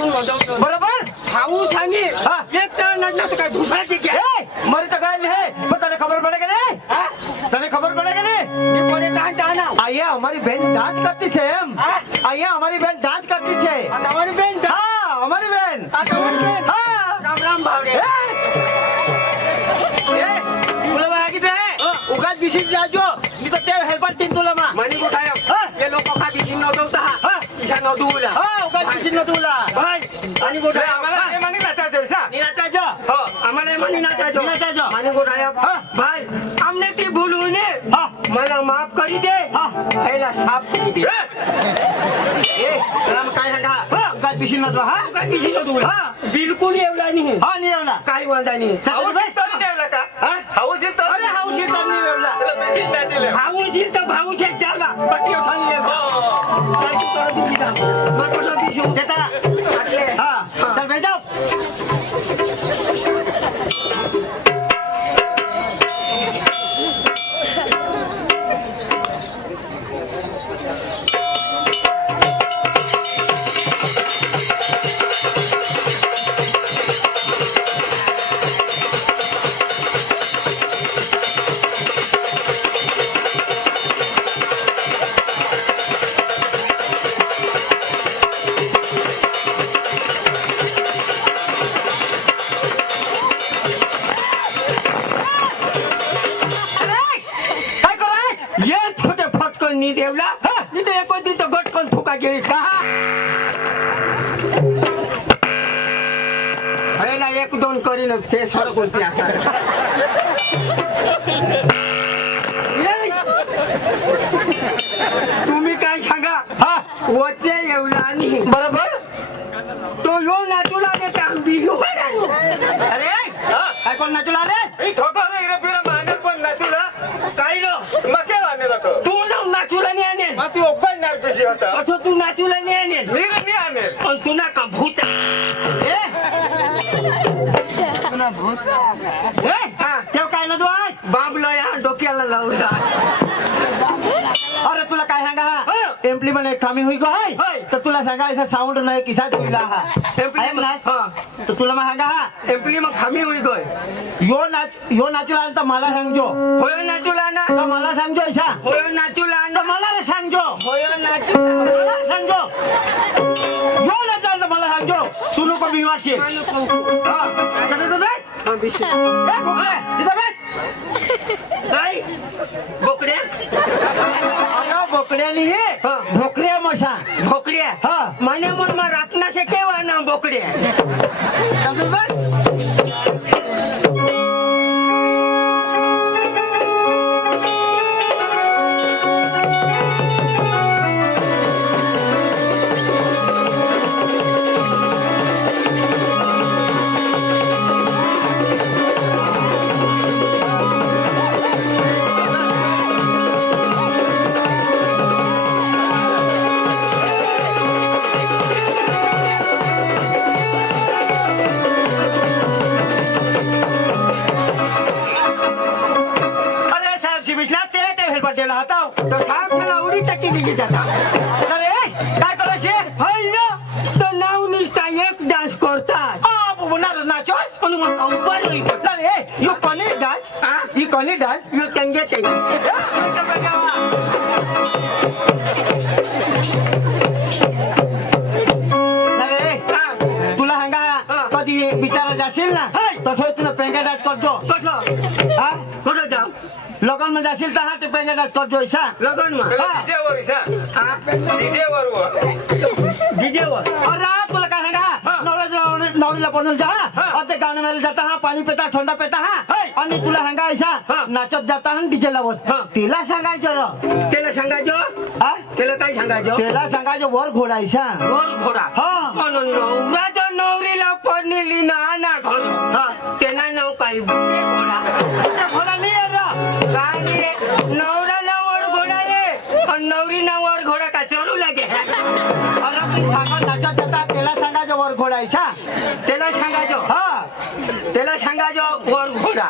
बरोबर हाऊ सांगे हाँ। एक तर नडला तो काय दुसऱ्याची क्या मरी तो गाय में है पर तने खबर पड़ेगा नहीं तने खबर पड़ेगा नहीं ये कोने कहां जाना आइए हमारी बहन जांच करती छे हम हाँ। आइए हमारी बहन जांच करती छे हमारी बहन हाँ हमारी बहन हमारी बहन हाँ राम राम भावरे तुला माहिती आहे उगाच दिशील जाजो मी तर ते हेल्पर टीम तुला मा मनी को खायो ये लोग का दिशी नव्हता हा इसा नव्हता हा उगाच दिशील तुला भाई आणि को आम्हाला हे मनी नाचा जैसा निराताजो हो आम्हाला मनी नाचा जो नाचाजो. मनी को खायो हा. भाई हमने ती भूल हुई ने हा. मला माफ करी दे हा. पहिला साफ करी दे ए तुला मग काय सांगा हा. उगाच दिशील ना तू हा काय दिशी नव्हता हा. बिलकुल एवढा नाही हा नाही एवढा काय बोलता नाही हाऊस ठेवला का हा? हाऊस अरे हाऊस येतात नाही एवढा भाऊ जील तर भाऊ शेत जावला पट्टी उठानी देता हा चल बैठ जाओ काय कराय ये छोटे फटकन नी देवला नी तो एको दिन तो गटकन फुका गेली का अरे ना एक दोन करीन ते सर कोणती तुम्ही काय सांगा हा वचे येवला आणि बरोबर तो यो नाचूला देता बिजू अरे काय कोण नाचूला रे काही नो तू ना नाचूला नाही आणेल असं तू नाचूला नाही आणेल पण तू ना का भूत तेव्हा काय ना तू आज बाबला या डोक्याला लावला अरे तुला काय सांगा टेम्पली मध्ये कामी होई गो हाय तर तुला सांगायचा साऊंड नाही किसा होईला हा टेम्पली तर तुला मग सांगा हा टेम्पली मग खामी होई गय यो नाचूला तर मला सांगजो होय नाचूला ना तर मला सांगजो ऐसा होय नाचूला तर ना मला रे सांगजो होय नाचूला मला सांगजो यो नाचूला तर मला सांगजो तू नको बिवाशी बोकड्या बोकड्यानी हे भोकऱ्या मशा भोकड्या हा મને મનમાં રાતના છે કેવાના બોકડ્યા તો સાહેબ મને આવડી ટકી દીધી જતા अरे काय करायचे હોય ને તો નાવ નિષ્ઠા એક ડાન્સ કરતા नाचोस પણ હું કંપર હોઈ ગયો अरे यू कोणी डान्स હા ही कोणी डान्स यो કેંગે તે तुला सांगा कधी बिचारा जाशील ना तर तुला पेंगा डान्स करतो કઠો हा કઠો જાવ लगन में जाशील तर हा ते पेंगा डान्स करतो ऐसा લગનમાં डीजे वर अरे तुला काय सांगा नवरीला बनवून जा ते गाण्यामध्ये जाता हा पाणी पिता थंडा पिता हा आणि तुला सांगा ऐसा नाचत जाता हा डीजे लावत तिला सांगायचं त्याला सांगायचो हा त्याला काय सांगायचो त्याला सांगायचं वर घोडायचा वर घोडा हा नवराच्या नवरीला पडलेली ना ना घोड त्यांना नाव काही घोडा घोडा नाही आहे ना काय नवऱ्याला वर घोडा आहे आणि नवरीना वर घोडा का चोरू लागे अरे तू सांगा नाचत जाता त्याला सांगायचं वर घोडायचा त्याला सांगायचो हा त्याला सांगायचो वर घोडा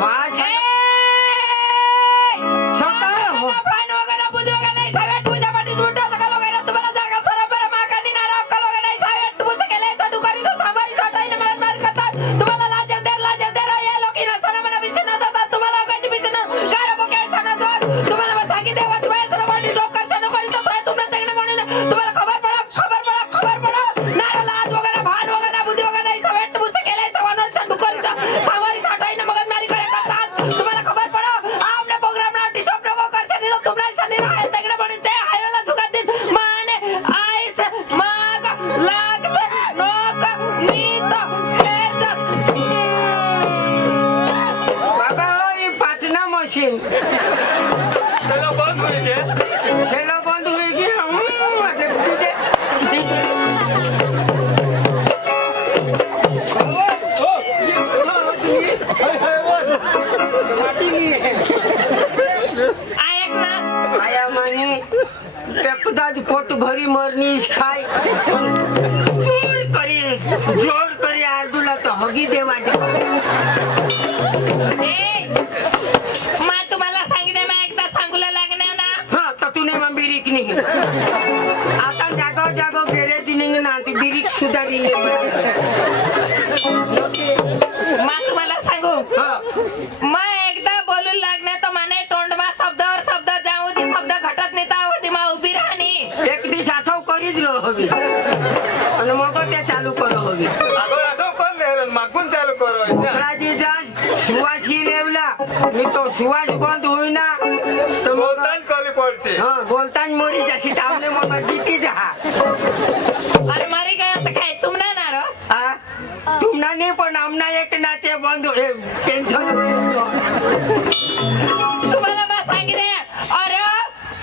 माझ्या आज पोट भरी मरणीस खाय जोर करी आरडूला तर हगी देवाचे मा तुम्हाला सांगितलं मी एकदा सांगूला लागणार ना हा तर तू मग बिरीक नाही आता जागो जागो गेले तिने ना ती बिरीक सुद्धा रिंगे मा तुम्हाला सांगू हा मा एकदा बोलू लागणार तर माने तोंडमा शब्दावर शब्द जाऊ दे शब्द घटत नाही तर होती मा उभी राहणी एक दिस आठव करीच लो हवी आणि मग ते चालू करो हवी मागून चालू करो दुसराची जास सुवासी लेवला मी तो सुवास बंद होईना तर मग बोलतान कमी पडते हा बोलताना मोरी जाशी टावले मग जिती जा अरे मारे काय असं काय तुम ना ना रो हा तुमना नाही पण आमना एक नाते बंद टेन्शन तुम्हाला बा सांगितले अरे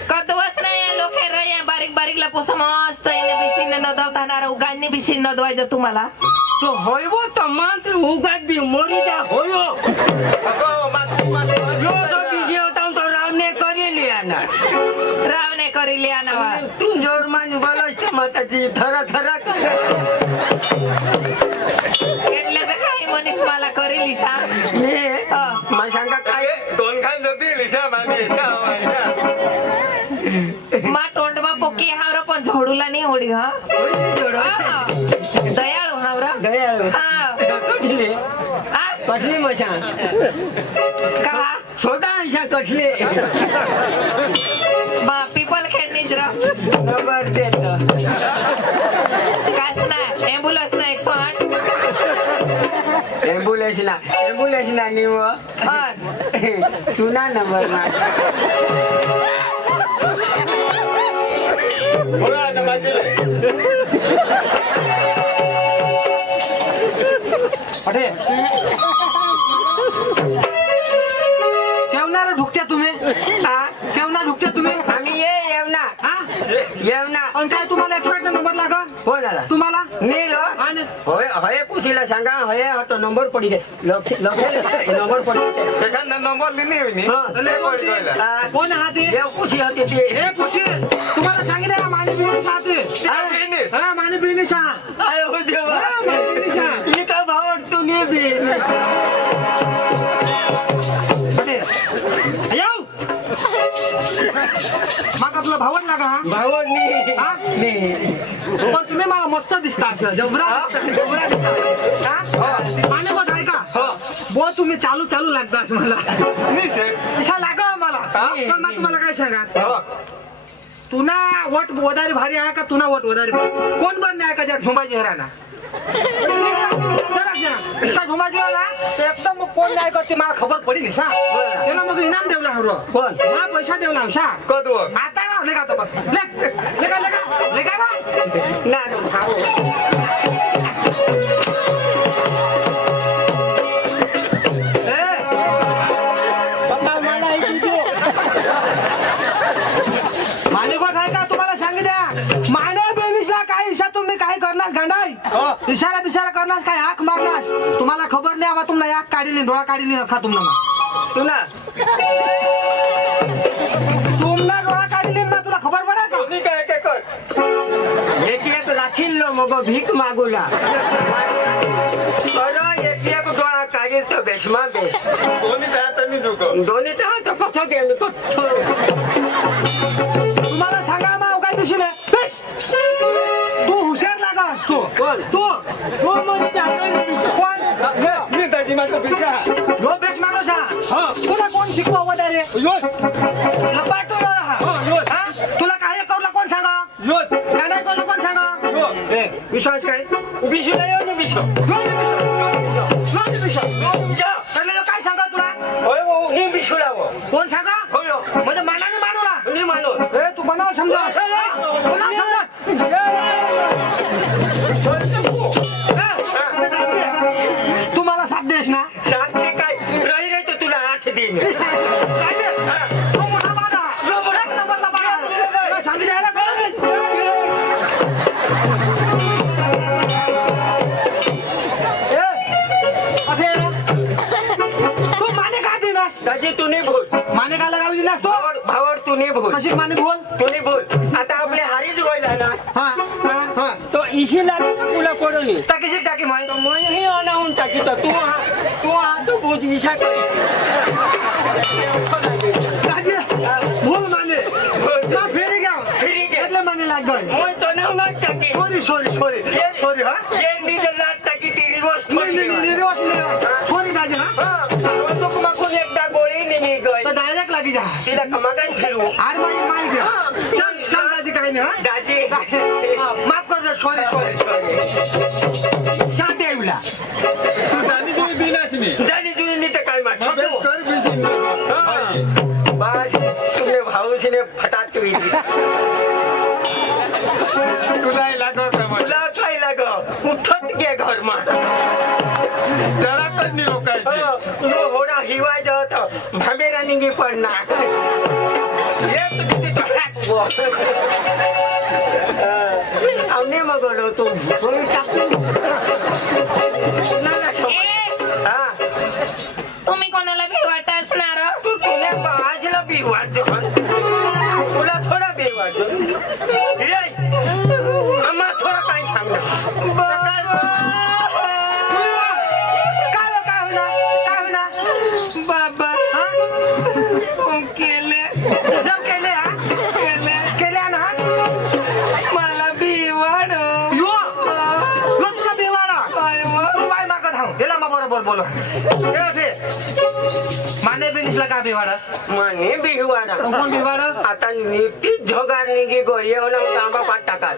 कदवस नाही लोक रे बारीक बारीक ला पोस मस्त येणे बिसीन नदवताना उगांनी बिसीन नदवायचं तुम्हाला तो होयवो तर मान उगात बी मोरी जा होयो जो जो बिजी होता तो रामने करेली ना रावने करिली आनावा तू जोर मान बोलायचं मताची थरा थरा એટલે તો काही मनीस मला करेली सांग मला सांगा काय दोन खान जाती लिशा मागे मा तोंडमा पोकी हावरा पण झोडूला नाही होडी हा हा. दयाळू हावरा दयाळू हा कठले हा? कसली मशा का स्वतः अशा कठले बा पीपल खेळणीच रा नंबर देतो कास ना एम्ब्युलन्स ना 108 एम्ब्युलन्स ना निव तुना नंबर केवणार ढुकत्या तुम्ही केवणार ढुकत्या तुम्ही आम्ही येवना येवना आणि काय तुम्हाला एक्सट्रा नंबर लागा हो दादा तुम्हाला नीलो आणि होय हये पुसीला सांगा हये हटो नंबर पडी गे नंबर पडी एखादा नंबर लिहिली होईनी कोण हा ते देव पुसी होते ते हे खुशी तुम्हाला सांगितलं ना माने बिनी साथे हा माने बिनी सा आय हो देवा माने बिनी सा मी का भावड तू ने बी येऊ मग आपला भावड लागा हा भावड नी हा? पण तुम्ही मला मस्त दिसता असं जबरा माने बघ ऐका बो तुम्ही चालू चालू लागता असं मला दिशा लागा मला पण मग तुम्हाला काय सांगा तुना वट वदारी भारी आहे का तुना वट वदारी कोण बन आहे का ज्या झुंबाजी हेराना झुंबाजी ना एकदम कोण नाही करते मला खबर पडली सा त्याला मग इनाम देवला हरो कोण मला पैसा देवला सा कदव आता राव लेगा तो बघ लेगा लेगा लेगा ना ना भाव माने कोण आहे का तुम्हाला सांगितल्या माने बेनिसला काय इशा तुम्ही काय करणार गांडाई इशारा बिशारा करणार काय हाक मारणार तुम्हाला खबर नाही आवा तुम्हाला याक काढली डोळा काढली नका तुम्हाला तुला तुमना डोळा काढली ना तुला खबर पडा का कोणी काय काय कर एक राखील लो मग भीक मागूला अरे एक डोळा काढील तो बेशमा बेश कोणी काय त्यांनी चुक दोन्ही तर कसं गेलं तुम्हाला सांगा माव काय दिवशी तू हुशार लागा तू कोण तू कोण मी त्याची माझं पिका यो बेश माणूस हा तुला कोण शिकवा वदारे लपाटो हा तुला काय करूला कोण सांगा गाणं कोण कोण सांगा विश्वास काय विषय येऊ विषय काय सांगा तुला होय हो मी विषुलावं कोण सांगा होय म्हणजे मानाने मानूला मी मानो ए तू बनाव समजा बनाव समजा तू मला साथ देस ना सांगते काय रही रे तर तुला हात देईन तो मोठा बाळा एक नंबरला बाळा सांगितलं तू माने का देनास त्याची तू नाही बोल माने काय लागावी दिला तो भावड तू नाही बोल कशी माने बोल तू नाही बोल आता आपले हारीच गोयला ना हा हा तो इशीला तुला कोणी टाकीशी टाकी माय तो मही अनाहून टाकी तो तू हा तो बोझ इशा करी बोल माने ना फेरी घ्या फिरी घे. એટલે મને લાગ્યો मोय तो नाव ना टाकी सॉरी सॉरी सॉरी सॉरी हा ये नीज लाट टाकी तेरी गोष्ट नाही नाही नाही रोज सॉरी दाजी हा तो कुमाकून एकदा गोळी निघी गई तर डायरेक्ट लागी जा तिला कमाकाय फिरू अरे माझी माय घ्या चल चल दाजी काही नाही दाजी हा माफ कर सॉरी सॉरी शांत येऊला दादी तुम्ही दिलाच नाही दादी तुझी नीट काय माठ कर बिझी बस तुमने भाऊजीने फटाट केली तुला लागत तुला काय लाग उठत गे घर मा जरा कधी लोकांची तुझं होडा हिवाय जात भामेरा निघी पडणार आवने मग तू भुसळी टाकून हा तुम्ही कोणाला भी वाटत असणार तू तुला बाजला बी वाटतो तुला थोडा बी वाटतो आम्हा थोडा काय सांग बाबा केले मला भी वाढ बरोबर बोल माने बिनिसला का बिवाड माने बिहवाडा कोण बिवाड आता नीती झोगार निघी गोळी आंबा पाठ टाकाल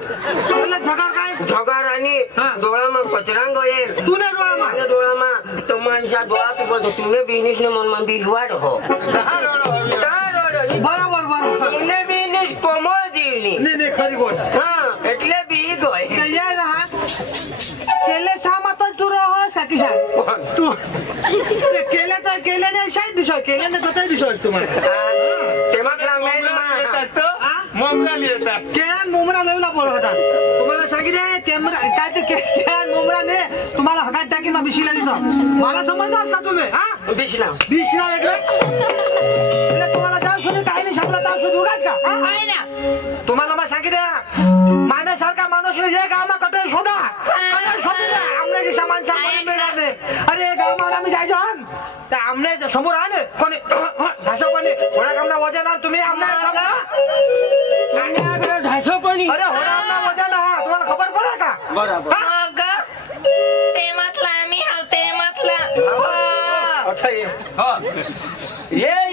झगार काय झोगार आणि हा. डोळामा कचरांग येईल तू नाही डोळा मार माझ्या डोळामा तो माणसा डोळा पिपत तुने बिनिस ने मन बिहवाड हो बरोबर बरोबर तुने बिनिस कोमळ जीवनी नाही नाही खरी गोष्ट हा એટલે બી ગઈ याय रहा केले सामात तू रह साकी साहेब तू केले तर केल्याने शायद दिसय केल्याने कसं दिसय तुम्हाला तेमातला मेन मोमला येतात केळ्यान मुमरा लवला बोल होता तुम्हाला सांगितले काय ते केळ्यान मुमराने तुम्हाला हकाट टाकी मग बिशीला दिलं मला समजलास का तुम्ही हा दिसला बिशीला वेगळं એટલે तुम्हाला जाऊ सुद्धा काही नाही सांगला जाऊ सुद्धा उगाच का हा? आहे ना तुम्हाला मग सांगितलं माण्यासारखा माणूस जे गावमा कटोय शोधा कटोय शोधून द्या. आमण्याचे सामान सामान मिळणार नाही अरे गावमा आम्ही जायचो हन त्या आमने समोर आहे ना कोणी असं कोणी थोड्या कामना वजन आण तुम्ही आमना ढासो कोणी अरे होडा आमना वजन हा तुम्हाला खबर पडा का बरोबर मग ते म्हटलं आम्ही हाव ते म्हटलं अच्छा ये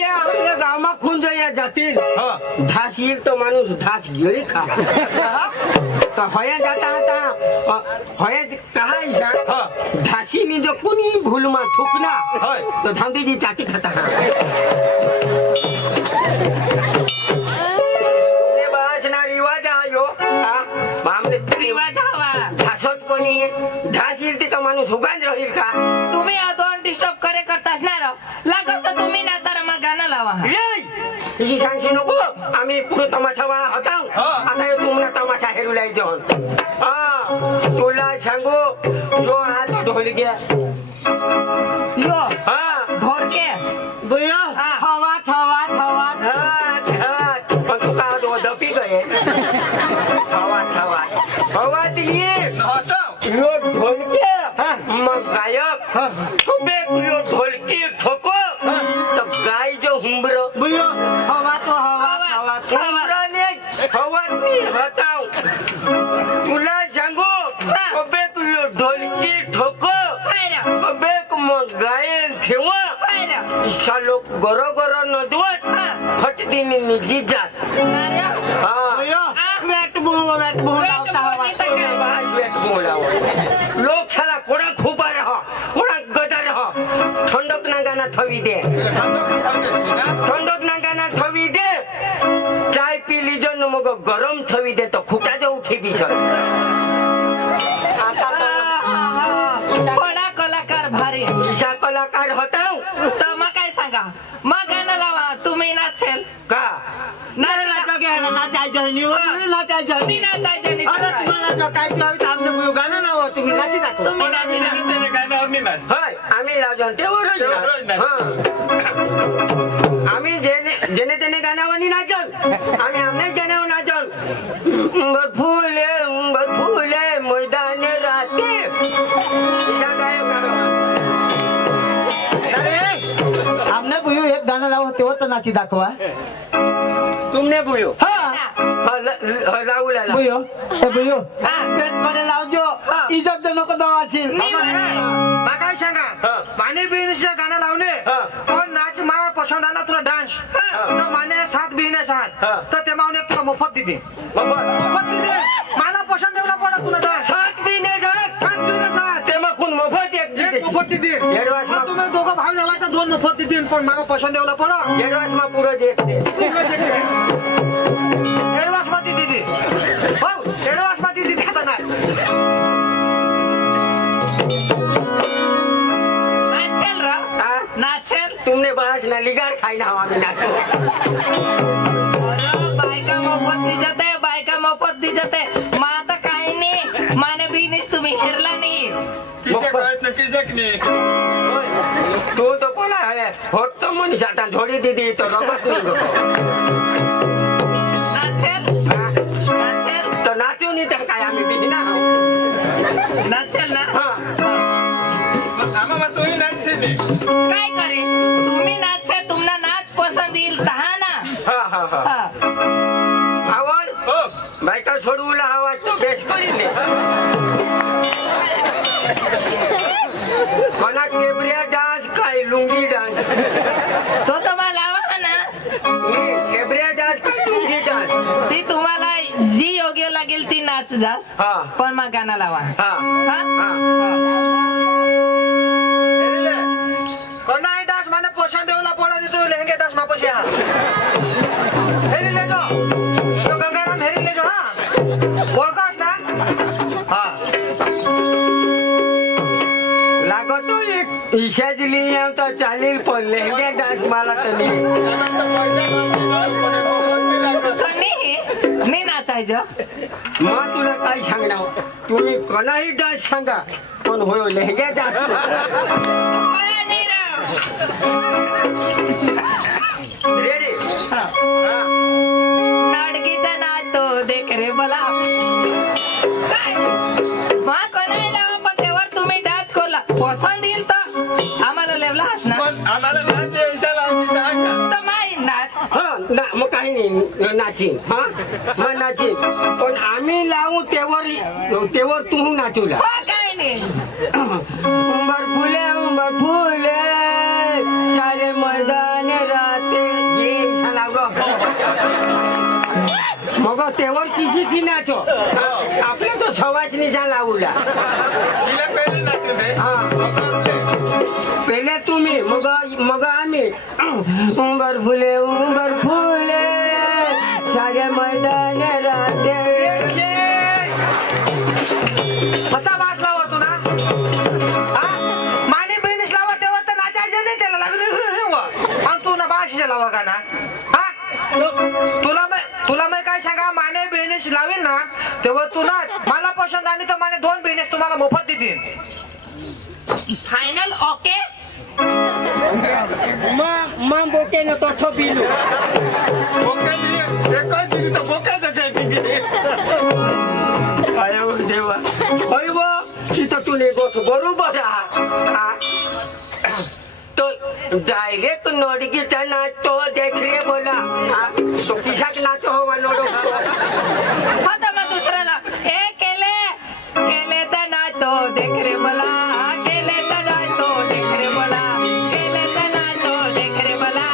आपल्या गावात खून या जातील ढास येईल तो माणूस ढास गिळी खा तर होया जाता आता होया कहा इशा ढासी मी जो कोणी भूलमा थुकना तो धांदीची चाटी खाता बस ना रिवाज आयो आमने रिवाज हवा ढासत कोणी ढास येईल ते का माणूस उगाच राहील का तुम्ही दोन डिस्टर्ब करे करता असणार लागस तर तुम्ही नाचारा मग गाणं लावा तुझी सांगशी नको आम्ही पुढे तमाशा वाळा होता आता हे तुम्हाला तमाशा हेरुलाई जाऊन तुला सांगू जो हात ढोल घ्या यो हा ढोरके बुया हा. हवात हवात हवात हात पण तू का दपी गये हवात हवात हवात ये यो ढोलके मग गायक बे यो ढोलकी ठोको तो गाय जो हुंबर हवा तो हवा हवा हुंबराने हवानी बताव तुला सांगू बे तू यो ढोलकी ठोको बे मग गायन ठेवा इच्छा लोक गरो गरो नदवत फट दिनी निजी जात लोक साला कोणा खूपा रह कोणा गदा रह थंडक ना गाना थवी दे थंडक ना गाना थवी दे चाय पिली जो मग गरम थवी दे तो खुटा जो उठी बिस बडा कलाकार भारी ईशा कलाकार होता तर मग काय सांगा मग गाणं लावा तुम्ही नाचेल का नाही नाचायचं तुम्ही नाचायचं नाही तर काय? तुम्हाला काय गाणं नाव तुम्ही नाची दाखव तुम्ही नाची दाखवा. होय आम्ही लावतो तेवढं तेवढंच ना. आम्ही जेने तेने गाण्यावानी नाचल आम्ही आमने गाण्यावर नाचल फुले मैदान राहते आमने बुयू एक गाणं लावू तेव्हा तर नाची दाखवा तुमने बुयो हा लावू लागला बुयो ए बुयो पेट मध्ये लावजो इज्जत नको दवाची काय सांगा पाणी बिणीचं गाणं लावले पण नाच मला पसंद आला तुला डान्स तर माने 7 बिहिने 7 तर ते मावने तुला मोफत दिली मोफत दिली मला पसंद एवढा पडा तुला डान्स 7 बिने 7 ते मग कोण मोफत एक मोफत दिली एडवान्स मग तुम्ही दोघं भाव जेवायचा 2 मोफत दिली पण मला पसंद एवढा पडा एडवान्स मा पुरं देते एडवान्स मध्ये दिली हो एडवान्स मध्ये दिली आता नाही नाचेल रा नाचेल तुमने बस ना लिगार खाई ना आम्ही नाचतो बायका मोफत दी जाते मग आता काही नाही माने बिनीस तुम्ही हिरला नाही किसे कळत नाही किसेक नाही तू तो पण आहे होत तो मनीष आता झोडी दिदी तो रगत नाचेल तो नाचू नाही तर काय आम्ही बिना नाचेल ना आम्हाला तोही नाचते नाही काय करे तुम्ही नाचसे तुम्हाला नाच पसंद येईल दहा ना हा आवड हो बायका सोडवला आवाज तो बेस करीन मला केबरिया डान्स काय लुंगी डान्स तो तुम्हाला लावा ना केबरिया डान्स काय लुंगी डान्स ती तुम्हाला जी योग्य लागेल ती नाच जास हा पण मग गाणं लावा हा हा? कोणाही डान्स माने पसंद एवढा पडा देतो लहंगे डान्स मापशी हा हेरी ले जो तो गंगाराम हेरी ले जो हा ओळखास ना हा लागतो एक ईशाच लिहिया तर चालेल पण लेहंगे डान्स मला तर नाही नाही नाचायचं मग तुला काय सांगणार तुम्ही कोणाही डान्स सांगा पण होय लेहंगे डान्स मला नाही राव. रेडी नाडगीचा नाचतो देख रे मला काय मग कोणाला लावा पण तेव्हा तुम्ही डान्स करला पसंद येईल तर आम्हाला लेवला हात ना पण आम्हाला नाच यायचा आम्ही नाच तर माही नाच मग काही नाही नाचीन हा मग नाचीन पण आम्ही लावू तेवर तू नाचूला हो काय नाही उंबर फुले सारे मैदान राहते ये साला मग तेवर किसी की नाचो आपल्या तो सवासनीचा लावला तिला पहिले नाचते पहिले तुम्ही मग आम्ही उंबर फुले सारे मैदान राहते कसा वास लावा तू ना हा माने बिणीस लावा तेव्हा तर नाचायचं नाही त्याला लागलं आणि तू ना बाशीच्या लावा का ना हा तुला मी काय सांगा माने बिणीस लावील ना तेव्हा तू नाच मला पसंद आली तर माने 2 बिणीस तुम्हाला मोफत देतील फायनल ओके मग बोके न तो छबिलू एकाच दिली तर बोकायचं आयो देवा होय व तिथं तुले गोष्ट बरोबर हा तो डायरेक्ट नोडगीचा नाच तो देख रे बोला तो किशाक नाच हो नोडो आता मग दुसऱ्याला ए केलेचा नाचतो देख रे मला केलेचा नाचतो देख रे मला केलेचा नाचतो देख रे मला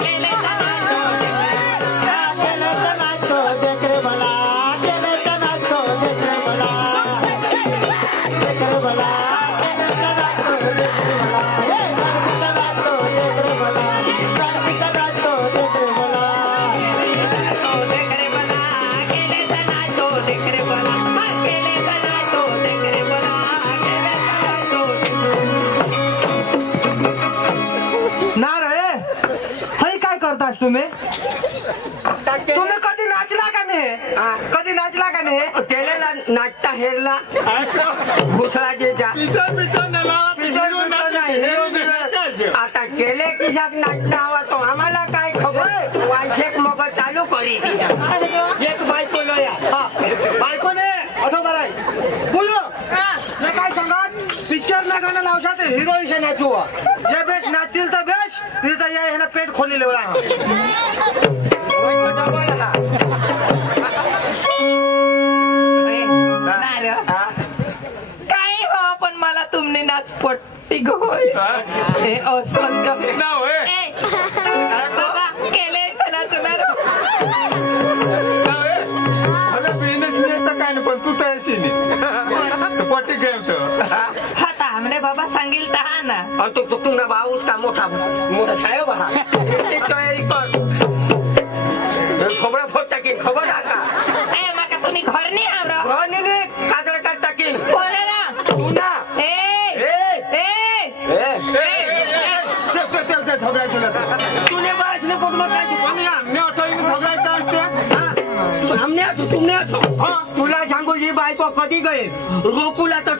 केलेचा नाचतो देख रे मला केलेचा नाचतो देख रे मला केलेचा नाचतो देख रे मला केलेचा नाचतो देख रे तुम्ही कधी नाचला का नाही केलेला नाचता हेरला घुसळा जेचा पिचर नलावा आता केले की शाक नाचना हवा तो आम्हाला काय खबर वायशेक मग चालू करी एक बायको लया बायकोने असं कराय बोलो हे काय सांगा पिक्चर ना गाणं लावशात हिरो इशे नाचू जे बेश नाचतील तर बेश नाही तर या ह्यानं पेट खोली लेवला नाही रे. काय हो पण मला तुमने नाच पट्टी गोय हे असंग ना होय ए, बाबा केले सणाचं ना होय मला बिझनेस नाही तर काय नाही पण तू तर अशी नाही पट्टी घेतो हा तामने बाबा सांगील तहा ना तू ना भाऊस का मोठा मोठा छायो बहा तयारी कर खोबरा फोट टाकीन खबर आहे का ए माका तुम्ही घर नाही आवरा घरने कागड काट टाकीन बोला ना तू ना ए ए ए तूने बास ने कोण काय तू कोणी आम्ही ऑटोईन झगडायचं असते आम्ही आतो तुमने आतो तुला सांगू जी बायको कधी गए रोकुला तर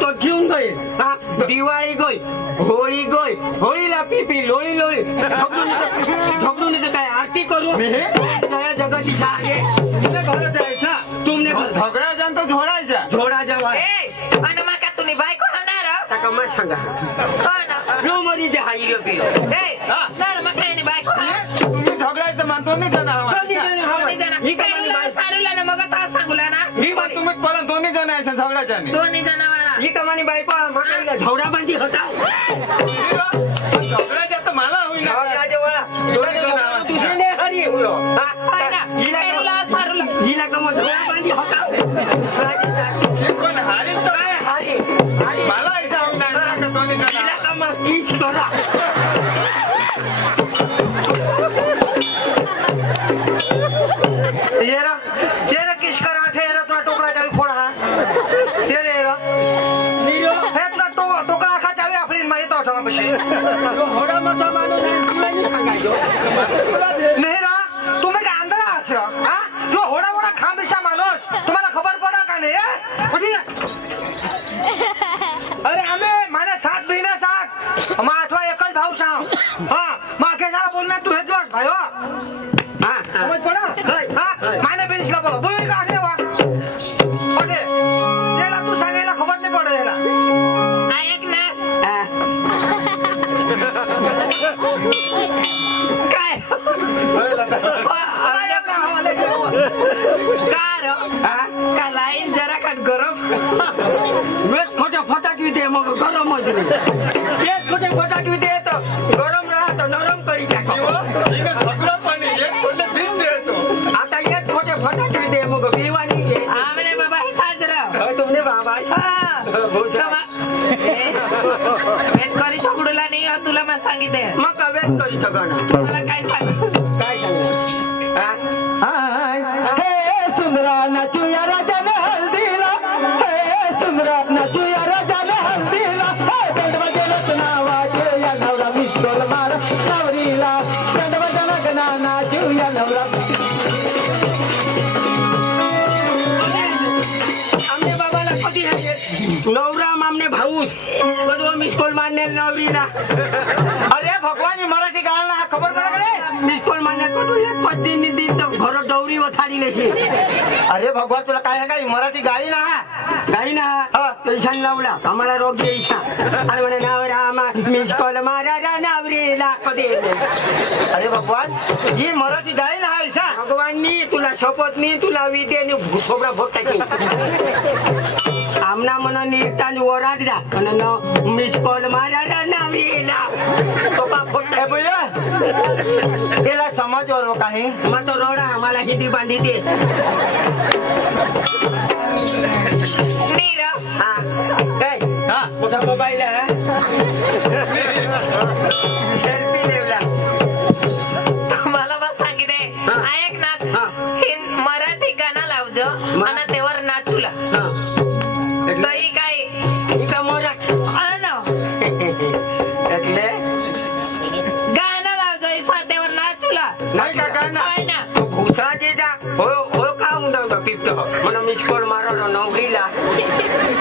तो घेऊन गए हा दिवाळी गई होळी गई होळीला पिपी लोळी लोळी झगडून काय आरती करू जया जगती जागे घर जायचा तुमने झगडा जाण तर झोडायचा झोडा जवा ए आणि माका तुम्ही बायको होणार टाका मग सांगा हो ना नो मरी जे हाई रे ए ना माका यांनी बायको तुम्ही झगडायचं मानतो नाही जाणार ही कमानी सारूला ना मग आता सांगूला ना ही पण तुम्ही परत दोन्ही जण आहे झगडायच्या नाही दोन्ही जणावाळा ही कमानी बायको मग झवडा बांधी होता झगडायच्या तर मला होईल दुसरे हरी हुयो होय ना पेरूला सारूला हिला कमन झवडा बांधी होता पण हारी तर काय हरी हरी मला ऐसा होणार दोन्ही हिला जण कमन किस करा येरा तेरा किस करा ठेरा तुला टोकरा जावी फोडा हा तेरे येरा नीरो हे तुला टोकरा खा जावी आपली माहित होता कशी होडा मोठा माणूस आहे तुला नाही सांगायचं नेहरा तुम्ही काय आंधळा असरा हा जो होडा होडा खांबिशा माणूस तुम्हाला खबर पडा का नाही कुठे अरे आम्ही माझ्या 7 बहिणी 7 मग 8वा एकच भाऊ सांग हा मागे जरा बोलणार तू हे जोड भाई हा समज पडा हा माने बेंच का बोला बोल का आठे वा ओके त्याला तू सांगायला खबर नाही पडत याला ऐक नास काय का लाईन जरा का गरम वेट खोटे फटाकवी दे मग गरम होते एक खोटे फटाकवी दे तर गरम राहतो नरम करी टाको झगडा पण एक कोणते दिन देतो आता एक खोटे फटाकवी दे मग बिवानी घे आमने बाबा हे साजरा तुमने बाबा वेट करी झगडूला नाही हो, तुला मग सांगितले मग का वेट करी सगळं तुम्हाला काय सांग काय सांग हे सुंदरा नचूया राजा ने हल्दीला हे सुंदरा नचूया राजा ने हल्दीला दंडवजन सुनावाचे या नवरा मिस्टोल मार नवरीला दंडवजन गणा नाचूया नवरा आमने बाबाला कधी नवरा आमने भाऊस कधी मिस कॉल मारणे नवरीला अरे भगवान मराठी गाणं हा खबर पडा रे मिस कॉल मारणे कधी एक पद्धती दिन तर घर दौरी वथाडी लेशी अरे भगवान तुला काय काय मराठी गाडी ना हा काही ना पैशान लावला आम्हाला रोग द्यायचा आणि म्हणे नवरा मिस कॉल मारा नवरीला कधी अरे भगवान ही मराठी गाडी ना हा ऐसा भगवाननी तुला शपथ नाही तुला विद्येने भुसोबरा भोट टाकी आमना मन निघतान ओराड जा आणि मिस कॉल मारा नवरीला पप्पा फोट ए भैया त्याला समाजवर काही मग तो रोडा आम्हाला हिंदी बांधी दे नीरा हा काय हा मोठा मोबाईल आहे सेल्फी लेवला मला बस सांगितले ऐक नाच हा. मराठी गाणं लावजो आणि त्यावर नाचूला हा दही काय इका मोरा એટલે गाणं लावजो इसा त्यावर नाचूला नाही का गाणं काय ना भुसरा जे जा हो हो का उंदा पिपतो मला मिस कॉल मारो नवरीला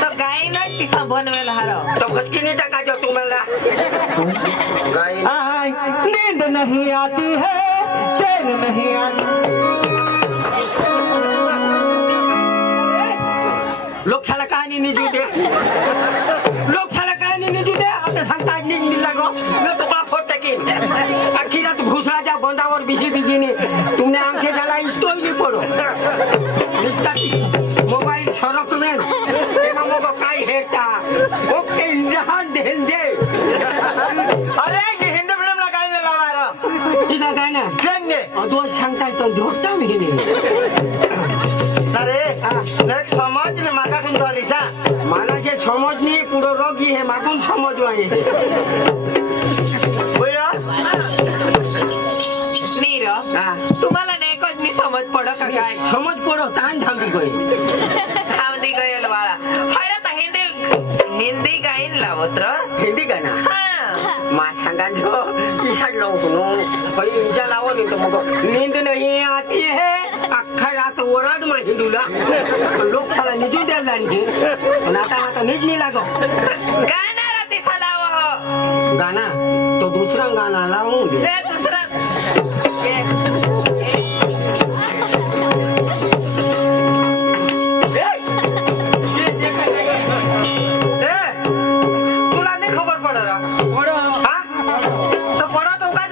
तो गाय ना तिसा बनवेल हारो तो घसकीने टाकायचो तुम्हाला गाई आय, नींद नहीं आती है चैन नहीं आती. लोकशाला काय नाही निजू दे लोकशाला काय नाही निजू दे आता सांगता निघला गो मी तुका फोट टाकीन अखिरात घुसळाच्या बंदावर बिशी बिशीने तुमने आमचे झाला इस्तोय नाही पडो मोबाईल सरकमेन तेव्हा मग काय हेटा ओके जहान देन दे अरे ये हिंदी फिल्म ला काय नाही लावणार तिला काय ना जन्य दोष सांगताय तो धोटा मी अरे नेक्स्ट समाज ने मागा कोण आलीचा मला जे समज नाही पुढं रोगी हे मागून समज आहे होया नीरो हा तुम्हाला नाही कधी मी समज पडो का काय समज पडो ताण थांबी गई थांबदी गयल वाळा हर आता हिंदी गाईन लावत र हिंदी का ना हा मा सांगायचो किसाड लावतो नो पण इंचा लावत येतो मग नींद नाही आती है अख्खा रात ओरड मा हिंदूला लोक साला निजू द्यायला आणखी पण आता नीट नाही लागो गाणं राती सलाव हो गाणा तो दुसरा गाणा लावून दे ते दुसरं तुला नाही खबर पडत हा तर पडत हो काय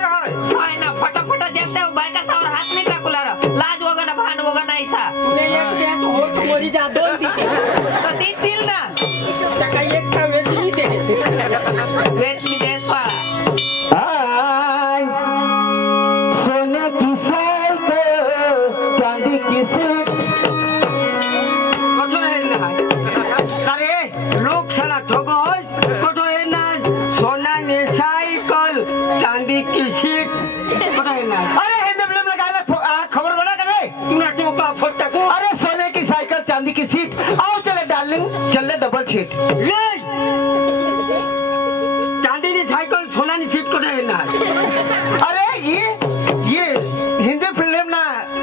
होय ना फटाफट जेवते बायका सावर हात नाही टाकूला र लाज वगन भान वगन ऐसा तुला एक देत होत मोरीचा दोन दिते तर दिसतील ना त्या काही एक का वेचली दे वेट मी देश वाळा आय, सोने की साइकिल चांदी की सीट कठो हे ना अरे लोक साला ठोकोस कठो हे ना सोना ने साइकिल चांदी की सीट कठो हे ना अरे हिंदी फिल्म लगाना खबर बना कर रे तूने टोका फोट को अरे सोने की साइकिल चांदी की सीट आओ चले डार्लिंग चल डबल सीट ले चांदी की साइकिल सोना की सीट कठो हे ना अरे ये हिंदी फिल्म ना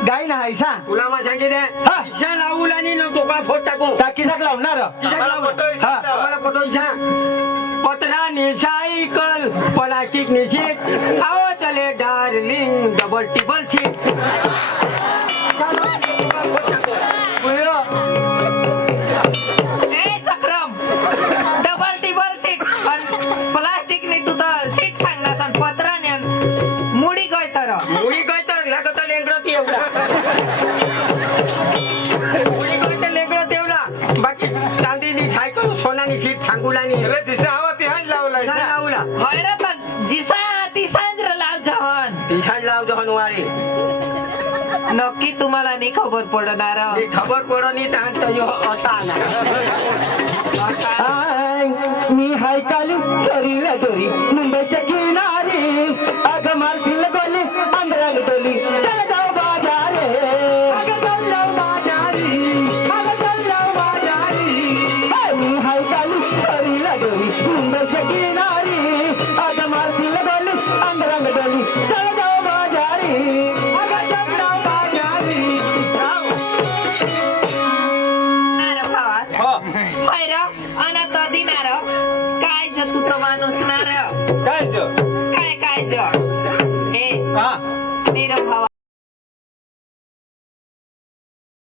गाई ना ऐसा तुला मा सांगितले हा. इशा लावून आणि न टोका फोट टाकू टाकी साक लावणार आम्हाला फोटो इशा पत्रा ने साइकिल प्लास्टिक ने सीट आओ चले डार्लिंग डबल टिबल सीट ए चक्रम डबल टिबल सीट प्लास्टिक ने तू तर सीट सांगलास आणि पत्राने आणि मुडी गय तर मुली काय तर लागत लेंगडत एवढा मुली काय तर लेंगडत एवढा बाकी चांदीनी सायकल सोनानी सीट सांगुलानी दिसा हवा ती हान लावलाय छान लावला होय तर जिसा ती सांजर लाव जहन ती छान लाव जहन वारी नक्की तुम्हाला नाही खबर पडणार ती खबर पडनी ताण तो यो असा ना आय, मी हाय काली सरीला डोरी मुंबईच्या किनारी अग मालती लगोली अंधराग डोली चल जाऊ बाजारे अग चल जाऊ बाजारी अग चल जाऊ बाजारी हाय, मी हाय काली सरीला डोरी मुंबईच्या किनारी अग मालती लगोली अंधराग डोली चल जाऊ बाजारी अग चल जाऊ बाजारी नार भावास होय र अन कधी नार काय ज तू तर माणूस नार काय काय ज हे हा